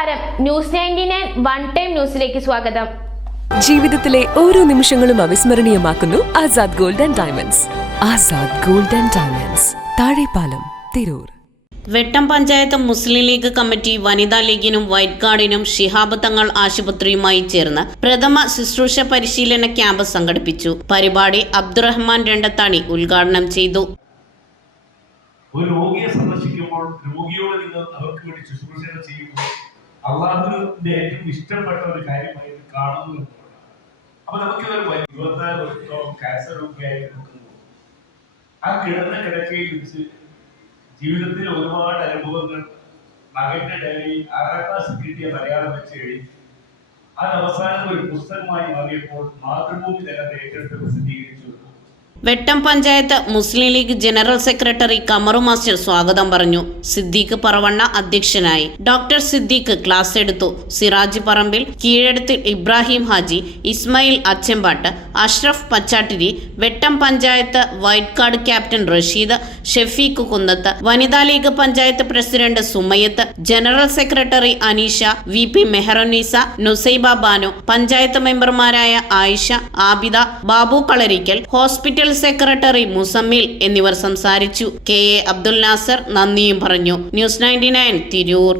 നമസ്കാരം, news 99 one time ന്യൂസിലേക്ക് സ്വാഗതം. ജീവിതത്തിലെ ഓരോ നിമിഷങ്ങളും അവിസ്മരണീയമാക്കുന്നു Azad gold and diamonds. Azad gold and diamonds, Thazhepalam, Tirur. Vettom panchayat Muslim league committee വനിതാ ലീഗിനും വൈറ്റ് ഗാർഡിനും ശിഹാബ് തങ്ങൾ ആശുപത്രിയുമായി ചേർന്ന് പ്രഥമ ശുശ്രൂഷ പരിശീലന ക്യാമ്പ് സംഘടിപ്പിച്ചു. പരിപാടി അബ്ദുറഹ്മാൻ രണ്ടത്താണി ഉദ്ഘാടനം ചെയ്തു. ഒരു രോഗിയെ സന്ദർശിക്കുമ്പോൾ രോഗിയോട് നിങ്ങൾ അവർക്ക് വേണ്ടി ശുശ്രൂഷ ചെയ്യുമ്പോൾ അള്ളാഹുവിന്റെ ഏറ്റവും ഇഷ്ടപ്പെട്ട ഒരു കാര്യമായി കാണുന്നു എന്നുള്ളതാണ്. അപ്പൊ നമുക്ക് 24 വർഷത്തോളം ക്യാൻസർ രോഗിയായി നിൽക്കുന്നു. ആ കിടന്ന കിടക്കയിൽ വെച്ച് ജീവിതത്തിൽ ഒരുപാട് അനുഭവങ്ങൾ മകന്റെ ഡയറി 6ാം ക്ലാസ് കിട്ടിയ മലയാളം വെച്ച് എഴുതി അത് അവസാനം ഒരു പുസ്തകമായി മാറിയപ്പോൾ മാതൃഭൂമി തന്നെ ഏറ്റെടുത്ത് പ്രസിദ്ധീകരിച്ചു. വെട്ടം പഞ്ചായത്ത് മുസ്ലിം ലീഗ് ജനറൽ സെക്രട്ടറി കമറു മാസ്റ്റർ സ്വാഗതം പറഞ്ഞു. സിദ്ദീഖ് പറവണ്ണ അധ്യക്ഷനായി. ഡോക്ടർ സിദ്ദീഖ് ക്ലാസ് എടുത്തു. സിറാജ് പറമ്പിൽ, Keezhadathil Ibrahim Haji, Ismail Achampatt, Ashraf Pachattiri, Vettom panchayat white guard captain Rasheed, Shafeeq Kunnath, Vanitha league panchayat president Sumayyath, general secretary Aneesha, VP Meharunnisa, Nusaiba Banu, panchayat മെമ്പർമാരായ ആയിഷ, ആബിദ, ബാബു കളരിക്കൽ, ഹോസ്പിറ്റൽ സെക്രട്ടറി മുസമ്മിൽ എന്നിവർ സംസാരിച്ചു. KA അബ്ദുൽ നാസർ നന്ദിയും പറഞ്ഞു. ന്യൂസ് 99 തിരൂർ.